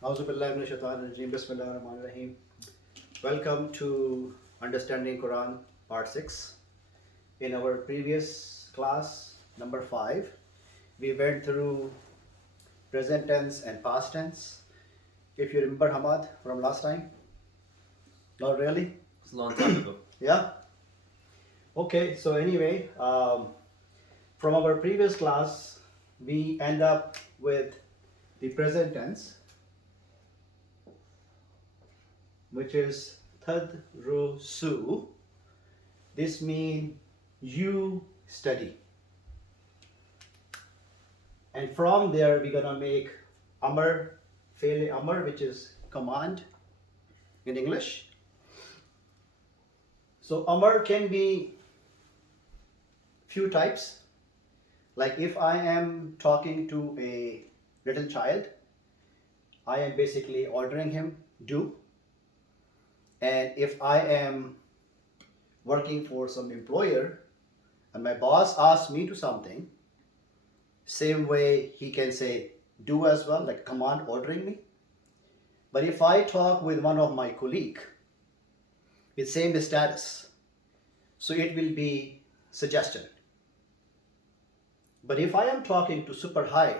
Auzubillahi Bismillahirrahmanirrahim. Welcome to Understanding Quran Part 6. In our previous class, number 5, we went through present tense and past tense. If you remember Hamad from last time? Not really? It's a long time ago. Yeah? Okay, so anyway, from our previous class, we end up with the present tense, which is tadrusu. This means you study. And from there, we're gonna make amr, fail amr, which is command in English. So amr can be few types. Like if I am talking to a little child, I am basically ordering him do. And if I am working for some employer and my boss asks me to something, same way he can say do as well, like command ordering me. But if I talk with one of my colleague with same status, so it will be suggestion. But if I am talking to super high,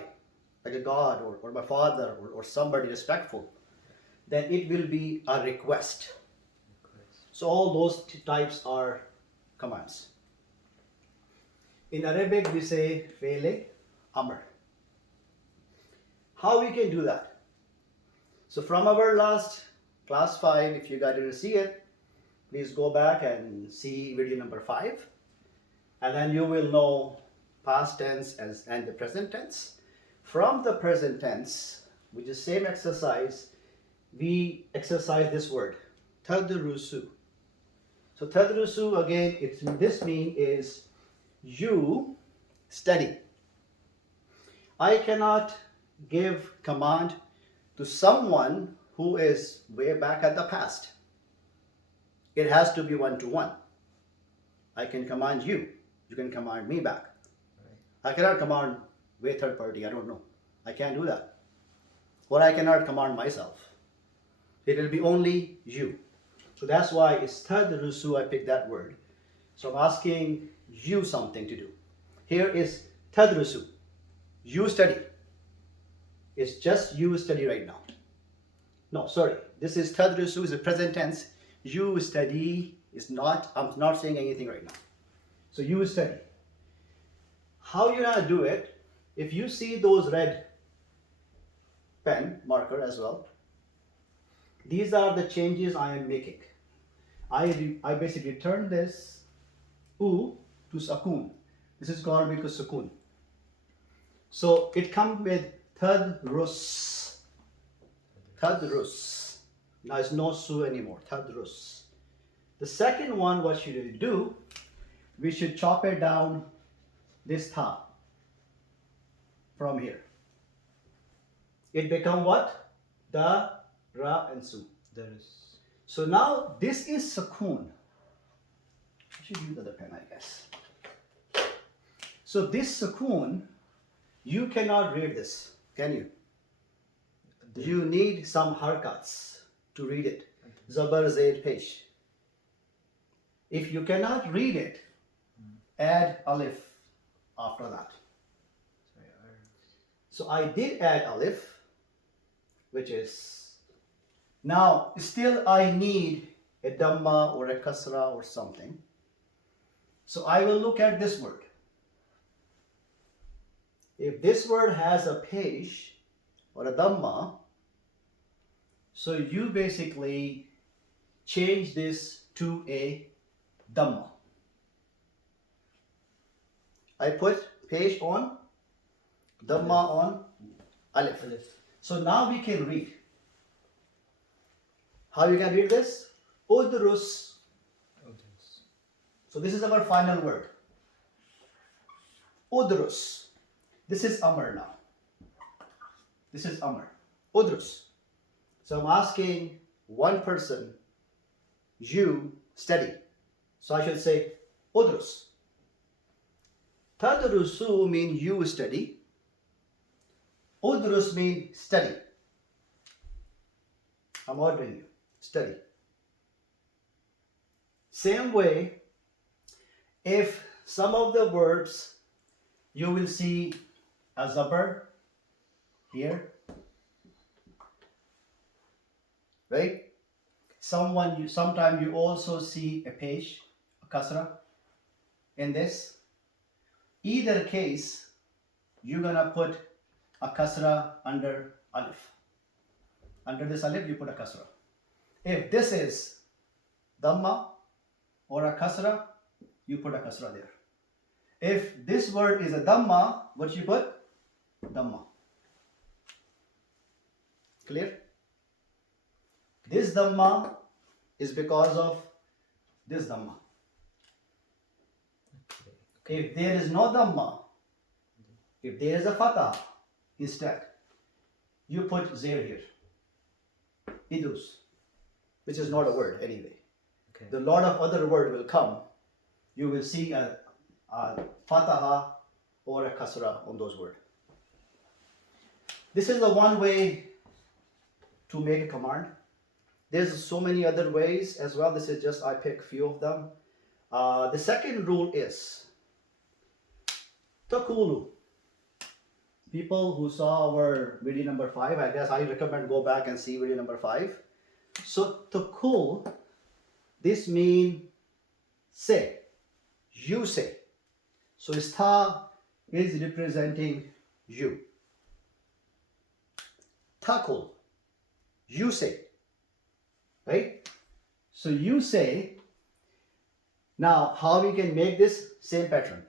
like a god or my father or somebody respectful, then it will be a request. So all those types are commands. In Arabic we say fele amr. How we can do that? So from our last class 5, if you guys didn't see it, please go back and see video number 5, and then you will know past tense and the present tense. From the present tense, which is same exercise, we exercise this word, tadrusu. So tadrusu again, this mean is you study. I cannot give command to someone who is way back at the past. It has to be one-to-one. I can command you. You can command me back. I cannot command way third party. I don't know. I can't do that. Or I cannot command myself. It will be only you. So that's why it's tadrusu. I picked that word. So I'm asking you something to do. Here is tadrusu. You study. It's just you study right now. No, sorry. This is tadrusu is a present tense. You study is not, I'm not saying anything right now. So you study. How you gonna do it? If you see those red pen marker as well, these are the changes I am making. I basically turn this u to sakun. This is called because sakun. So it comes with tadrus. Tadrus. Now it's no su anymore. Tadrus. The second one, what should we do? We should chop it down this tha from here. It become what? Da, ra, and su. There is. So now this is sakun. I should use the other pen, I guess. So this sakun, you cannot read this, can you? You need some haircuts to read it. Zabar, zaid, pesh. If you cannot read it, add alif after that. So I did add alif, which is, now still I need a dhamma or a kasra or something. So I will look at this word. If this word has a pesh or a dhamma, so you basically change this to a dhamma. I put pesh on, dhamma on, alif. So now we can read. How you can read this? Udrus. So this is our final word. Udrus. This is amr now. This is amr. Udrus. So I'm asking one person, you study. So I should say udrus. Tadrusu mean you study. Udrus mean study. I'm ordering you. Study. Same way, if some of the words you will see a zabar here, right? Sometime you also see a page, a kasra in this. Either case, you're gonna put a kasra under alif. Under this alif, you put a kasra. If this is dhamma or a kasra, you put a kasra there. If this word is a dhamma, what you put? Dhamma. Clear? This dhamma is because of this dhamma. If there is no dhamma, if there is a fatah instead, you put zir here. Idus, which is not a word anyway. Okay. The lot of other word will come. You will see a fatah or a kasra on those words. This is the one way to make a command. There's so many other ways as well. This is just, I pick few of them. The second rule is Takulu. People who saw our video number 5, I guess I recommend go back and see video number 5. So Takul, this means say, you say. So Istha is representing you. Takul, you say. Right? So you say. Now, how we can make this same pattern?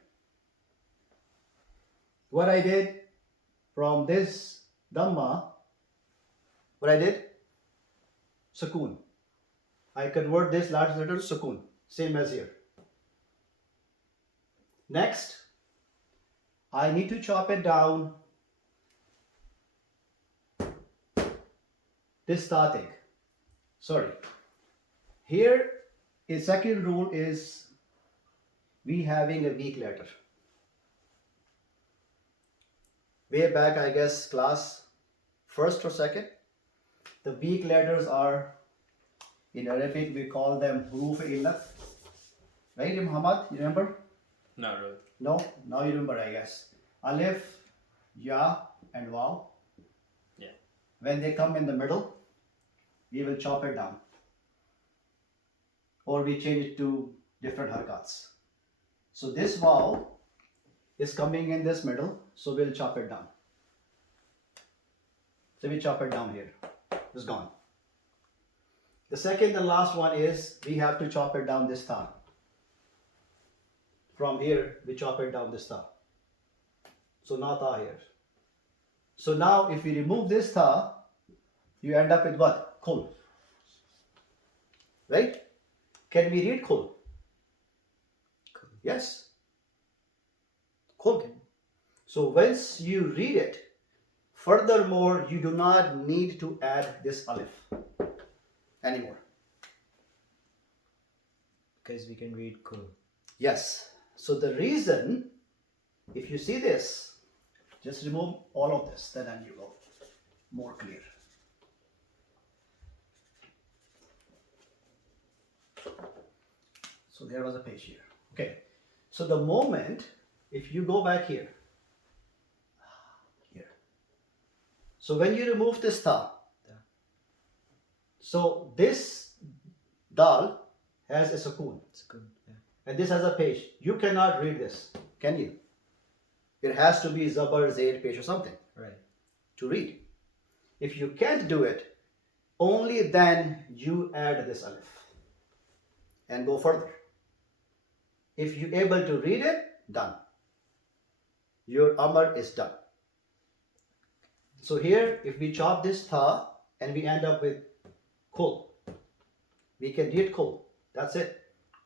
What I did from this Dhamma, what I did? Sukoon. I convert this large letter to Sukoon, same as here. Next, I need to chop it down. This static. Sorry. Here, a second rule is we having a weak letter. Way back, I guess, class first or second, the weak letters are, in Arabic, we call them huruf illat. Right, Muhammad? You remember? Not really. No? Now you remember, I guess. Alif, Ya, and Waw. Yeah. When they come in the middle, we will chop it down. Or we change it to different harakats. So this Waw is coming in this middle, so we'll chop it down. So we chop it down here. It's gone. The second and last one is we have to chop it down this tha. From here, we chop it down this tha. So now tha here. So now if we remove this tha, you end up with what? Kul. Right? Can we read kul? Yes. Kul. So once you read it, furthermore, you do not need to add this alif anymore. Because we can read kul. Yes. So the reason, if you see this, just remove all of this, then you go more clear. So there was a page here. Okay. So the moment, if you go back here, so when you remove this tha, so this dal has a sukoon. Sukoon, yeah. And this has a page. You cannot read this, can you? It has to be zabar, zayd, page or something. Right. To read. If you can't do it, only then you add this alif and go further. If you're able to read it, done. Your amr is done. So here, if we chop this tha and we end up with kul, we can read kul. That's it.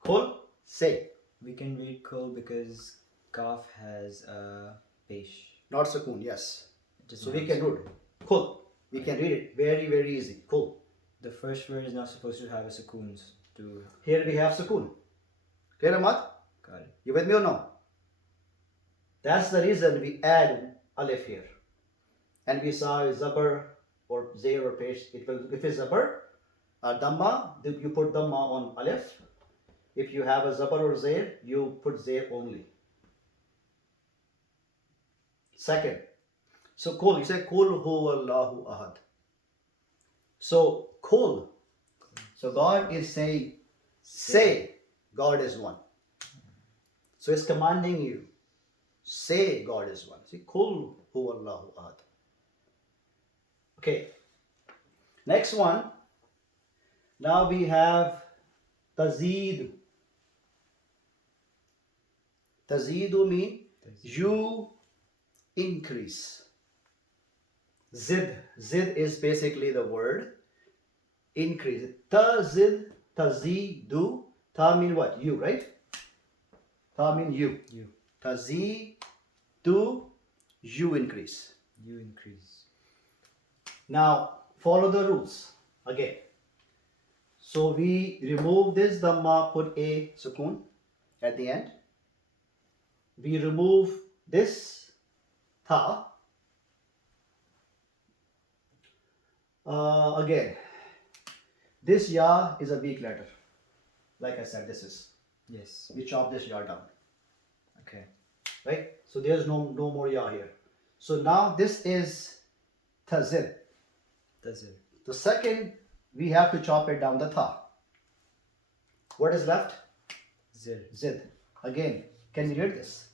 Kul, say. We can read kul because kaf has a pesh. Not sukoon, yes. So we not can read kul. We can read it very, very easy. Kul. The first word is not supposed to have a sukoons. Here we have sukoon. Clear, Ahmad? Got it. You with me or no? That's the reason we add alif here. And we saw zabar or zair or pesh. If it's zabar, Dhamma, you put Dhamma on alif. If you have a zabar or zair, you put zair only. Second, so kul, you say kul huwallahu ahad. So kul, so God is saying, say God is one. So it's commanding you, say God is one. See, kul huwallahu ahad. Okay, next one. Now we have tazeed. Tazeedu mean you increase. Zid. Zid is basically the word increase. Tazid, tazeedu. Ta mean what? You, right? Ta mean you. You. Tazeedu, you increase. You increase. Now follow the rules again. So we remove this dhamma, put a sukoon at the end. We remove this tha. Again, this ya is a weak letter. Like I said, this is. Yes. We chop this ya down. Okay. Right? So there's no more ya here. So now this is tazid. Tazil. The second, we have to chop it down the tha. What is left? Zil. Zid. Again, can you read this?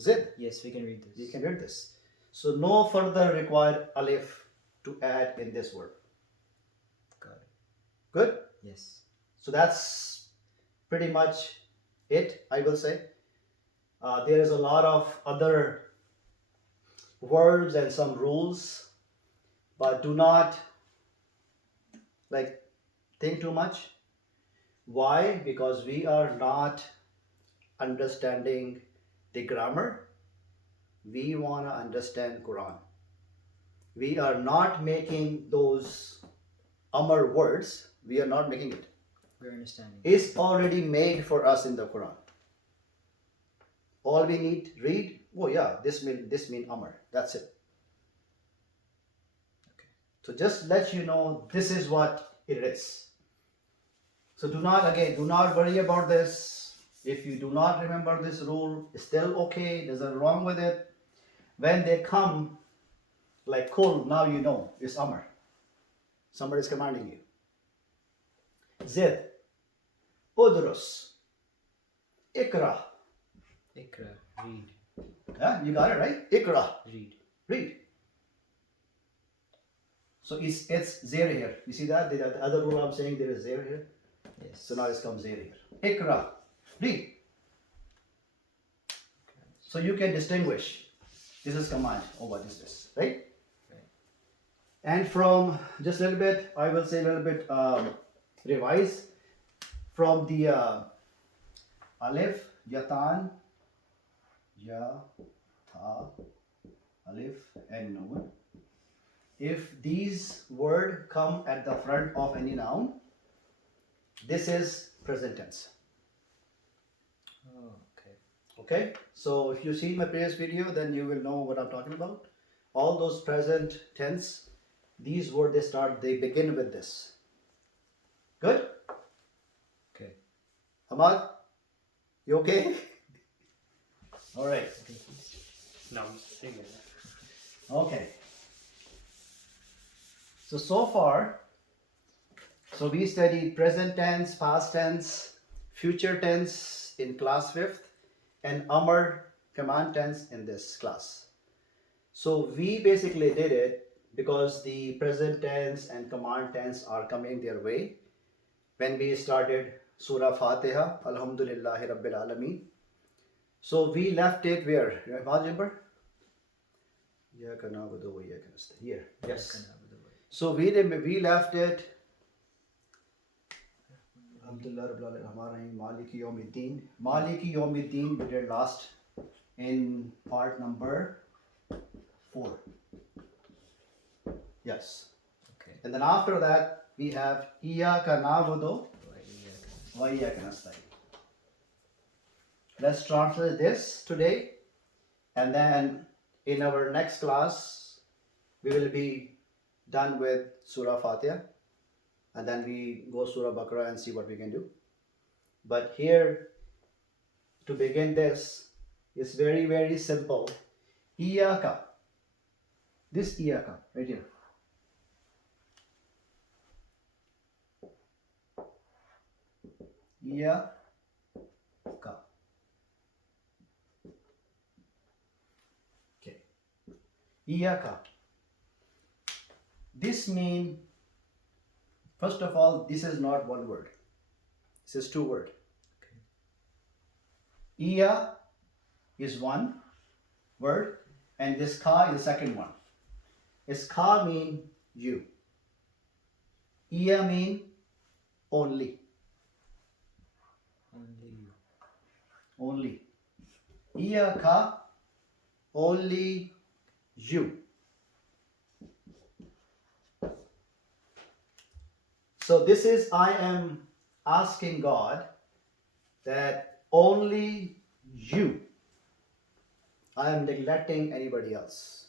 Zid. Yes, we can read this. You can read this. So no further required alif to add in this word. Got it. Good? Yes. So that's pretty much it, I will say. There is a lot of other verbs and some rules, but do not think too much. Why? Because we are not understanding the grammar. We want to understand Quran. We are not making those Amar words. We are not making it. We're understanding. It's already made for us in the Quran. All we need read. Oh yeah, this mean Amar. That's it. Okay. So just let you know this is what it is. So do not worry about this. If you do not remember this rule, it's still okay. There's nothing wrong with it. When they come like kul, now you know it's Amar. Somebody is commanding you. Zid, udrus, ikra. Ikra. Read. Yeah, you got it right. Ikra, Read. read. So it's zero here. You see that? The other rule I'm saying there is zero here. Yes. So now it's come zero here. Ikra, read. So you can distinguish. This is command. Oh, what is this? Right? And from just a little bit, I will say a little bit revise from the alif, yatan, ya, tha, alif, and noon. If these words come at the front of any noun, this is present tense. Oh, okay. Okay, so if you see my previous video, then you will know what I'm talking about. All those present tense, these words they begin with this. Good? Okay. Ahmad, you okay? All right. Okay, please. No, I'm just singing. Okay. So far, we studied present tense, past tense, future tense in class 5th, and Amar command tense in this class. So we basically did it because the present tense and command tense are coming their way. When we started Surah Fatihah, Alhamdulillahi Rabbil Alameen. So we left it where? You remember? Here. Yes. So we left it. Alhamdulillah Rabbil Alameen, Maliki Yawmiddin. Maliki Yawmiddin we did last in part number 4. Yes. Okay. And then after that we have Iyyaka na'budu wa iyyaka nasta'in. Let's translate this today, and then in our next class we will be done with Surah Fatihah. and then we go Surah Baqarah and see what we can do. But here, to begin this, is very, very simple. Iyaka. This iyaka, right here. Iyaka. Okay. Iyaka. This means, first of all, this is not one word. This is two words. Iya is one word, and this ka is the second one. Is ka mean you. Iya mean only. Only you. Only. Iya ka, only you. So this is, I am asking God that only you. I am neglecting anybody else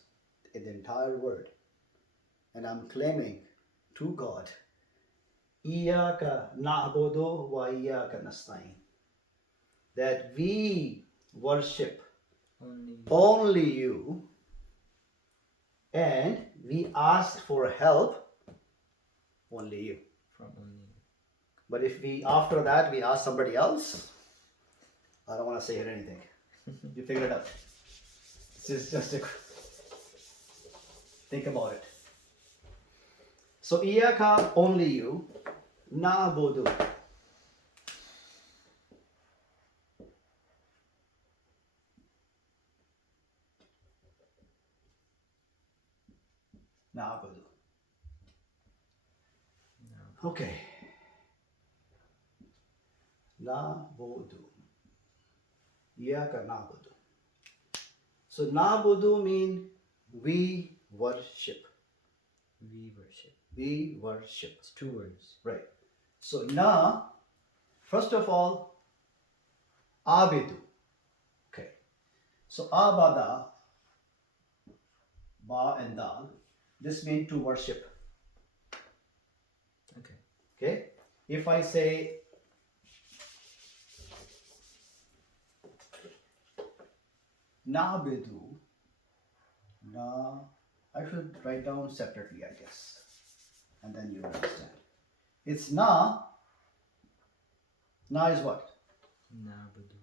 in the entire world. And I'm claiming to God, Iyaka na'budu wa iyaka nasta'in. That we worship only you, and we ask for help only you. From only you. But if we, after that, we ask somebody else, I don't want to say here anything. You figure it out. This is just a, think about it. So, Iyaka, only you, na'budu. Na'budu. Okay. Na'budu. Iyaka na'budu. So na'budu mean we worship. We worship. We worship. It's two words. Right. So na, first of all, abidu. Okay. So abada, ba and dal, this means to worship. Okay. Okay. If I say na'budu, na, I should write down separately, I guess, and then you understand. It's na. Na is what? Na'budu.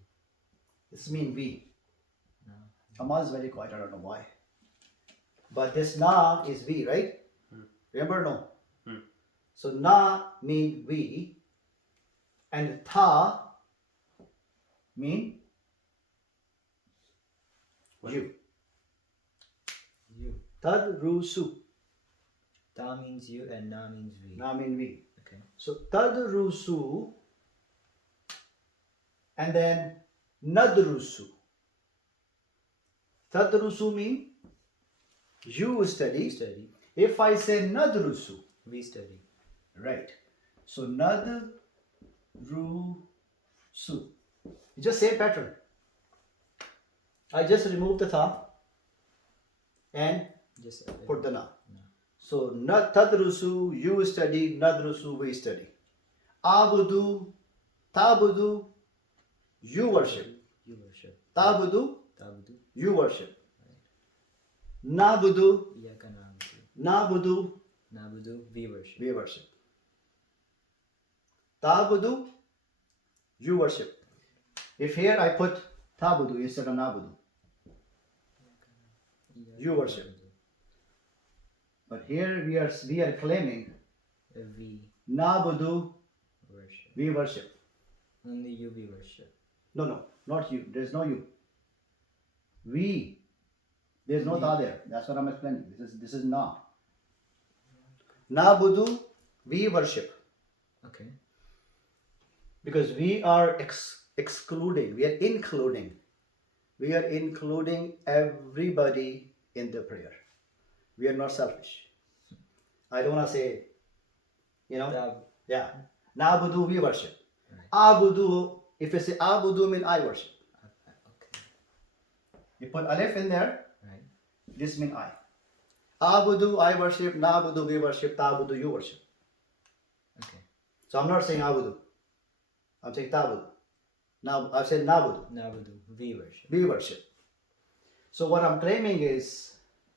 This means we. Na. Amma is very quiet, I don't know why. But this na is we, right? Remember, no? So na mean we, and ta mean you. You. Tadrusu. Ta means you and na means we. Na mean we. Okay. So tadrusu, and then nadrusu. Tadrusu mean you study. Study. If I say nadrusu, We study. right. So nadrusu. Just same pattern. I just remove the tha and Just put the na. No. So tadrusu, you study, nadrusu, we study. Abudu, tabudu, you worship. You worship. Tabudu, Tabudu. you worship. Nabudu, Iyaka na'budu. nabudu, Na'budu. We worship. we worship. Tabudu, you worship. If here I put tabudu instead of nabudu, you worship. But here we are claiming We nabudu, worship. we worship. Only you we worship. No, not you. There's no you. We. There's no ta there. That's what I'm explaining. This is na. Nabudu, we worship. Okay. Because we are excluding, we are including. We are including everybody in the prayer. We are not selfish. I don't want to say, yeah. Nabudu, we worship. Right. Abudu, if I say abudu, mean I worship. Okay. You put alif in there, Right. this mean I. Abudu, I worship. Nabudu, we worship. Tabudu, you worship. So I'm not saying abudu. I'm saying tabudu. Now I've said nabudu. Nabudu, we worship. We worship. So what I'm claiming is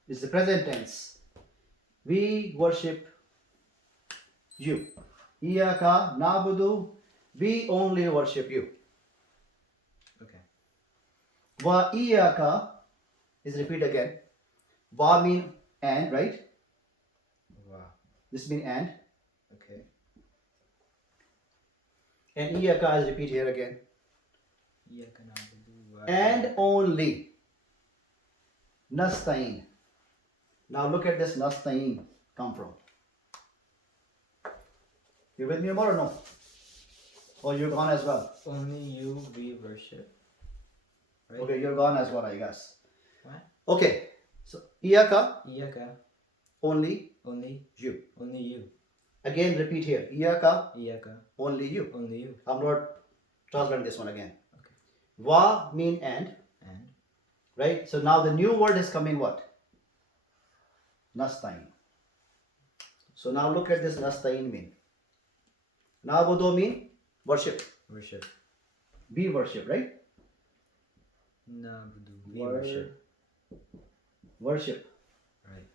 the present tense. We worship you. Iyaka nabudu. We only worship you. Okay. Wa iyaka is repeat again. Wa mean and, right? Wow. This mean and. Okay. And iyaka is repeat here again. Iyaka na'budu wa And iyaka- only. Nasta'in. Now look at this nasta'in come from. You with me more or no? Or you're gone as well? Only you we worship. Right? Okay, you're gone as well, I guess. What? Okay, so iyaka, Iyaka, only only you. you. Again, repeat here. Iyaka, Iyaka, only you. only you. I'm not translating this one again. Okay. Wa mean and, And right? So now the new word is coming what? Nasta'in. So now look at this nasta'in mean. Nabudu mean worship. worship. We worship, right? Nabudu, we Wor- worship. Worship. Right.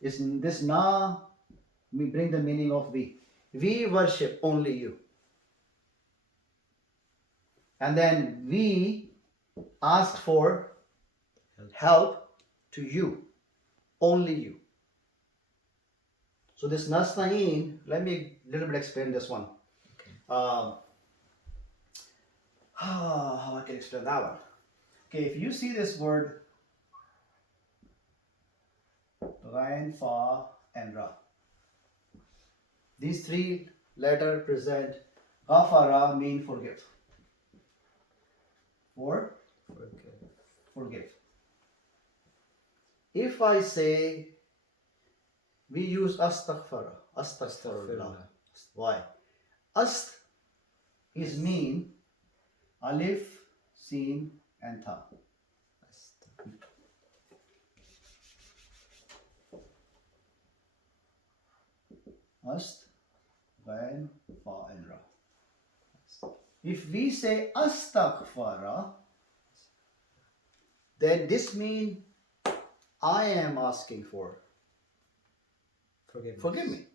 Is this na we bring the meaning of we. We worship only you. And then we ask for help to you. Only you. So this nasta'in, let me little bit explain this one. Okay. How I can explain that one. Okay, if you see this word Ghain, Fa, and Ra. These three letters present Ghafara mean forgive. Forgive. If I say we use astaghfara, astaghfirullah. Why? Ast is mean alif, sin, and tha. Ast, Ghain, Fa, and Ra. If we say astaghfara, then this means I am asking for Forgiveness. forgive me.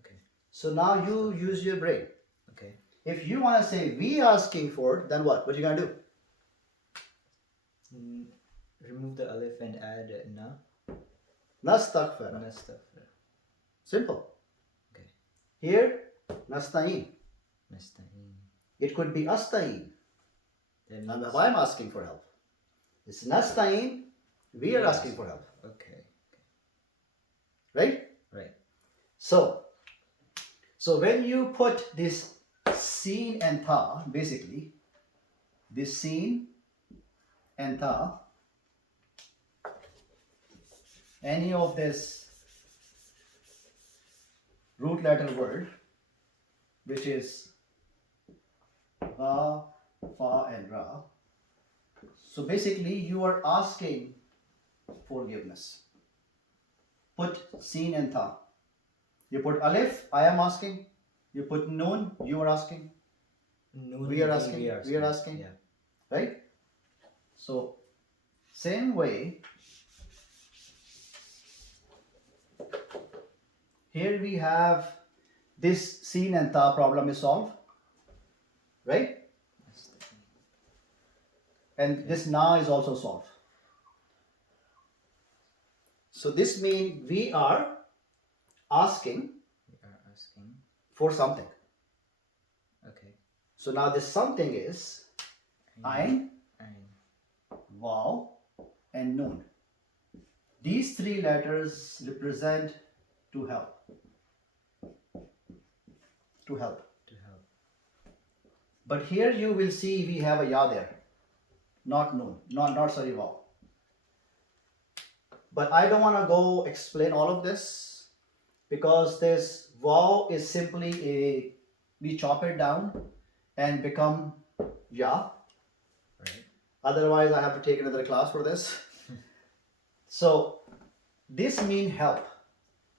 Okay. So now you use your brain. Okay. If you want to say we asking for, then what? What you gonna do? Remove the alif and add na. Nastaghfara. Nastaghfir. Simple. Okay. Here, nasta'in. Nasta'in. It could be asta'in. That And means- why I'm asking for help. It's nasta'in. We are Yes. asking for help. Okay. Right? Right. So when you put this sin and tha, basically, this sin and tha, any of this root letter word, which is Ra, Fa, and Ra. So basically, you are asking forgiveness. Put sin and tha. You put alif, I am asking. You put noon, you are asking. Noon, We are asking. We are asking. Yeah. Right? So, same way, here we have this sin and tha problem is solved. Right? And this na is also solved. So this means we are asking We are asking. for something. Okay. So now this something is Ain, Ain. Waw, and Noon. These three letters represent to help. To help. To help. But here you will see we have a ya there, not Noon, not sorry Waw. But I don't want to go explain all of this because this Waw is simply we chop it down and become ya. Right. Otherwise, I have to take another class for this. So, this means help.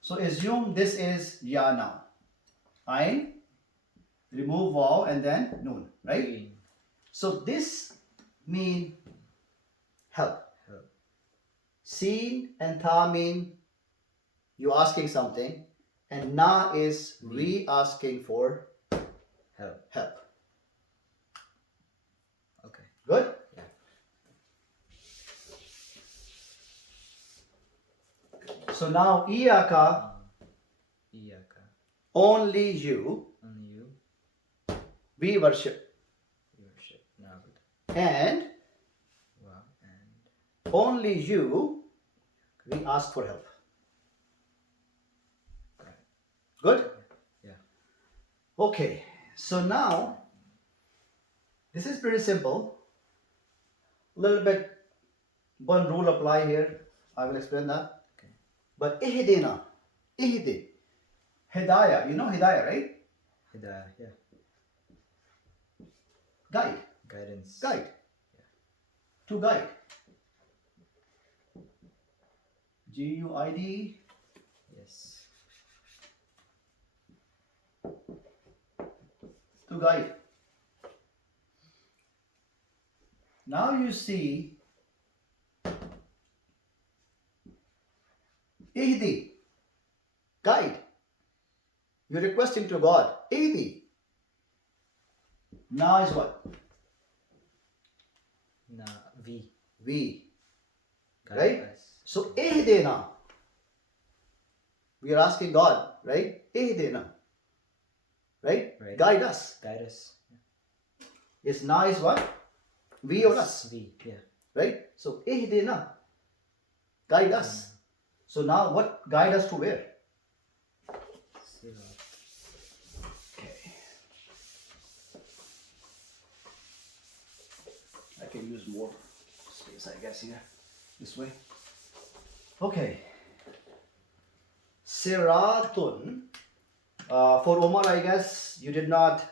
So, assume this is ya now. Ain, remove waw and then noon, right? Green. So this mean help. Help. Seen and tha mean you asking something, and na is we asking for Help. help. Okay. Good? Yeah. So now iyaka, Iyaka. only you, Only you we worship, worship. Nabud. and Wow. And only you we ask for help. got it. Good? Yeah. Okay, so now this is pretty simple. A little bit, one rule apply here. I will explain that. Okay. But ihdina, ihdi, hidayah, you know hidayah, right? Hidayah. Yeah. Guide, Guidance. guide, to guide. Guide, Yes. to guide. Now you see ihdi, guide. You're requesting to God, ihdi. Now is what? Na we. We. Guide Right? us. So ihdina. We are asking God, right? Ihdina. Right? Right. Guide us. Guide us. Is na is what? We or us. We. Yeah. Right? So ihdina. Guide us. So now what guide us to where? Sirat. Okay. I can use more space, I guess, here. This way. Okay. Siratun. For Omar, I guess you did not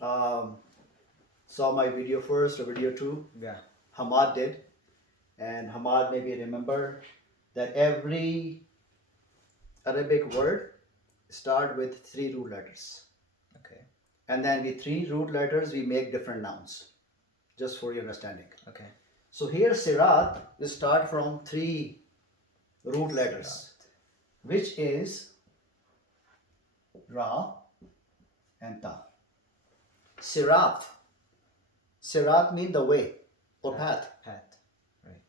saw my video first or video two. Yeah. Hamad did. And Hamad maybe remember that every Arabic word start with 3 root letters. Okay. And then with 3 root letters we make different nouns. Just for your understanding. Okay. So here Sirat will start from 3 root letters, which is Ra and Ta. Sirat. Sirat means the way or path. Path. Right.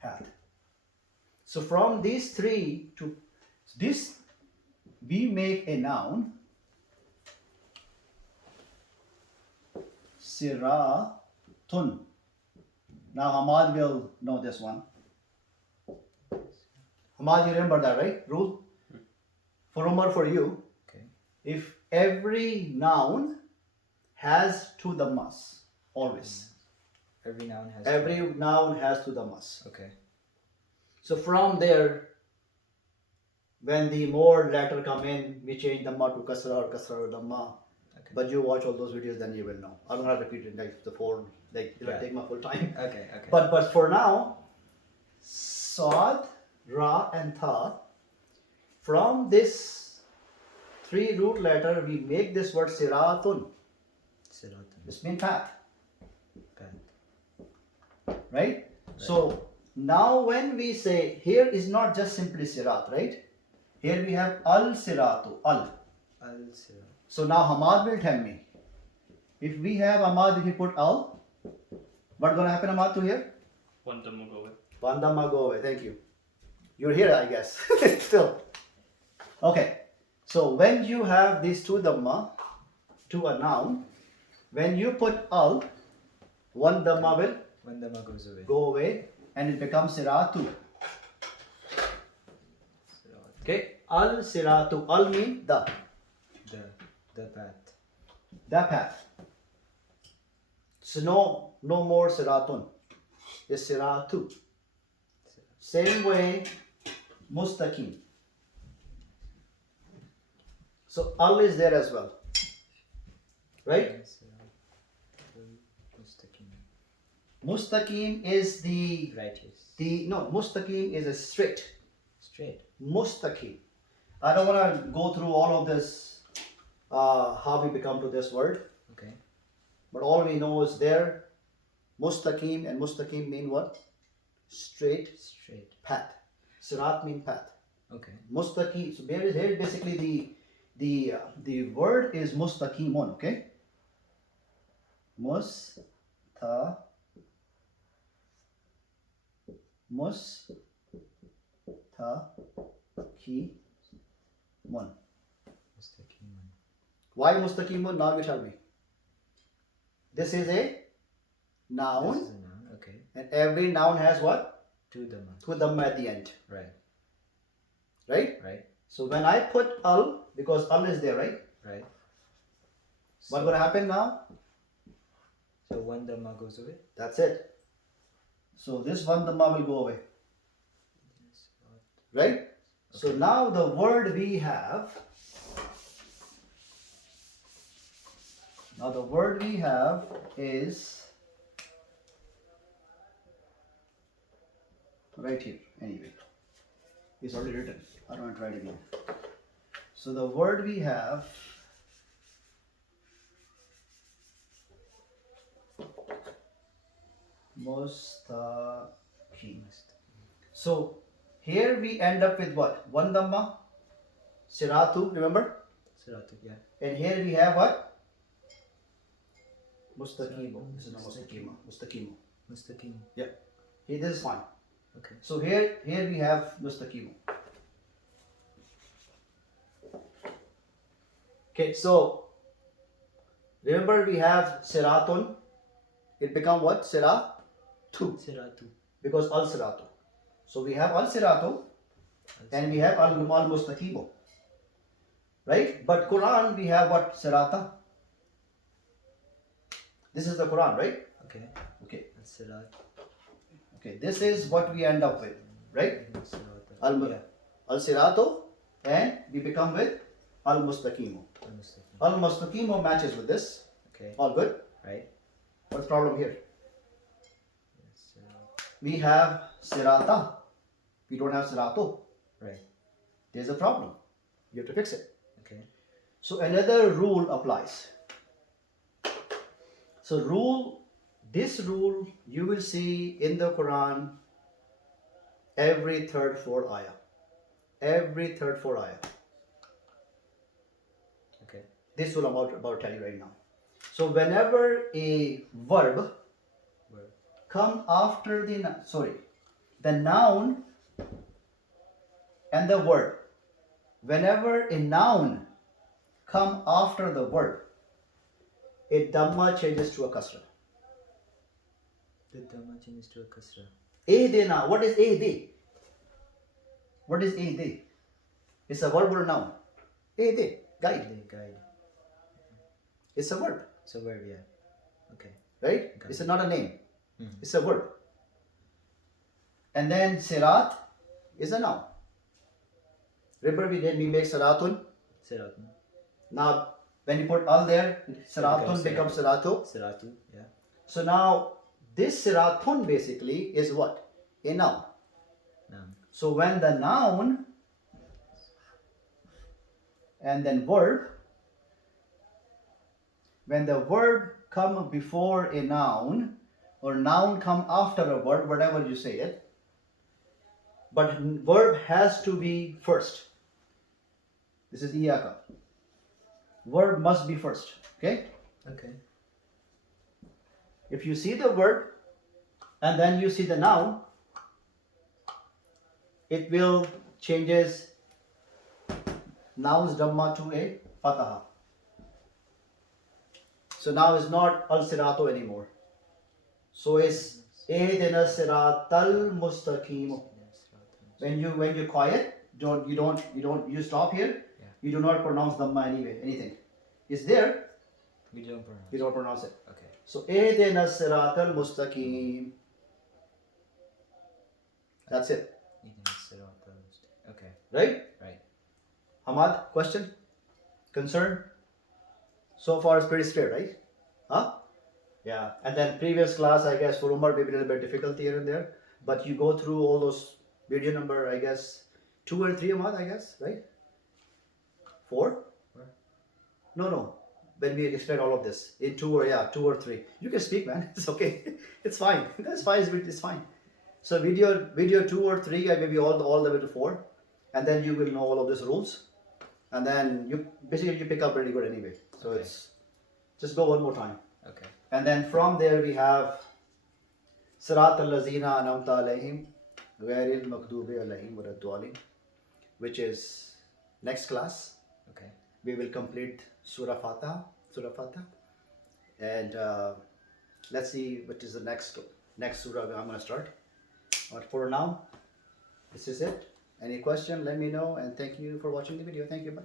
Path. So from these 3 to this, we make a noun. Siratun. Now Hamad will know this one. Hamad, you remember that, right? Rule? For Umar, for you, Okay. if every noun has 2 dhammas, always. Every noun has. Every noun has 2 dhammas. Okay. So from there, when the more letter come in, we change dhamma to kasra or dhamma. Okay. But you watch all those videos, then you will know. I don't have to repeat it like the 4, like it will Yeah. take my full time. Okay. Okay. But for now, Sad, Ra and Tha, from this 3 root letter, we make this word Siratun. Sirat. This means path, Path. right? So now when we say, here is not just simply Sirat, right? Here we have Al-Siratu, Al. Al Sirat. So now Hamad will tell me. If we have Hamad, if we put Al, what's going to happen, Hamad, to here? One time will go away. One dhamma go away, thank you. You're here, I guess, still. Okay, so when you have these 2 dhamma to a noun, when you put Al, one dhamma will When the ma goes away. go away and it becomes Siratu. Sirat. Okay, Al Siratu. Al means the path. the path. So no more Siratun. It's Siratu. Same way, Mustaqim. So Al is there as well. Right? Mustaqim. Mustaqim is Righteous. Mustaqim is a straight. Straight. Mustaqim. I don't want to go through all of this, how we become to this word. Okay. But all we know is there, mustaqim, and mustaqim mean what? Straight Straight. path. Sirat mean path. Okay. Mustaqim. So here basically the word is mustaqimun. Okay. Mustaqimun. Mustaqiman. Why mustaqimun? Now you tell me. This is a This noun, is a noun. Okay. and every noun has what? Two dhamma. Two dhamma at the end. Right. Right? Right. So when I put al, because al is there, right? Right. What So, will happen now? so one dhamma goes away. That's it. So this one dhamma will go away. Yes. Right? So Okay. now the word we have, is right here. Anyway, it's already written. I don't want to try it again. So the word we have mustaqim. So here we end up with what? One dhamma, siratu, remember? Siratu. Yeah. And here we have what? Mustaqimu. This is not mustaqima. Mustaqimu. Mustaqim. Yeah. Here this is fine. Okay. So here we have mustaqimu. Okay, so remember we have siratun. It become what? Siratu. Siratu. Because al siratu. So we have al siratu and we have al mustaqimu. Right? But Quran we have what? Sirata. This is the Quran, right? Okay. Okay. Sirat. Okay. This is what we end up with, right? Sirata. Al Yeah. al siratu, and we become with al mustaqimu. Mustaqim. Al mustaqimu matches with this. Okay. All good. Right. What's the problem here? Sirat. We have sirata. We don't have siratu. Right. There's a problem. You have to fix it. Okay. So another rule applies. So this rule you will see in the Quran every third, fourth ayah. Every third, fourth ayah. Okay. This will I'm about to tell you right now. So whenever a verb Word. come after the noun and the word. Whenever a noun come after the word, a dhamma changes to a kasra. The dhamma changes to a kasra. Ehdina. What is ehdi? What is ehdi? It's a verb or a noun? Ehdi. Guide. The guide. It's a verb. It's a verb. Yeah. Okay. Right? Guide. It's not a name. Mhm. It's a verb. And then sirat is a noun. Remember we make siratun. Siratun. Now when you put al there, siratun becomes becomes siratu. Siratu. Yeah. So now this siratun basically is what? A noun. Noun. So when the noun and then verb, when the verb come before a noun or noun come after a word, whatever you say it, but verb has to be first. This is iyaka. Verb must be first. Okay? Okay. If you see the verb and then you see the noun, it will changes noun's dhamma to a fataha. So now it's not al sirato anymore. So it's ehdina siratal mustaqim. When you quiet, you stop here. Yeah. You do not pronounce dhamma anyway, anything. It's there, We don't pronounce. you don't pronounce it. Okay. So ehdina siratal mustaqim. That's it. Okay. Right? Right. Hamad, question? Concern? So far it's pretty straight, right? Huh? Yeah. And then previous class, I guess, for Umar, maybe a little bit difficult here and there. But you go through all those video number, I guess, 2 and 3 Hamad, I guess, right? 4? What? No. When we explain all of this in 2 or 3, you can speak, man. It's okay. It's fine. That's fine. It's fine. So video 2 or 3, or maybe all the way to 4, and then you will know all of these rules, and then you basically you pick up really good anyway. So Okay. it's just go one more time, Okay. and then from there we have Sirat al-Lazina anamta alayhim ghairil maghdubi alayhim waladdallin, which is next class. Okay. We will complete Surah Fatihah, and let's see what is the next surah I'm going to start. But for now, this is it. Any question, let me know, and thank you for watching the video. Thank you. Bye.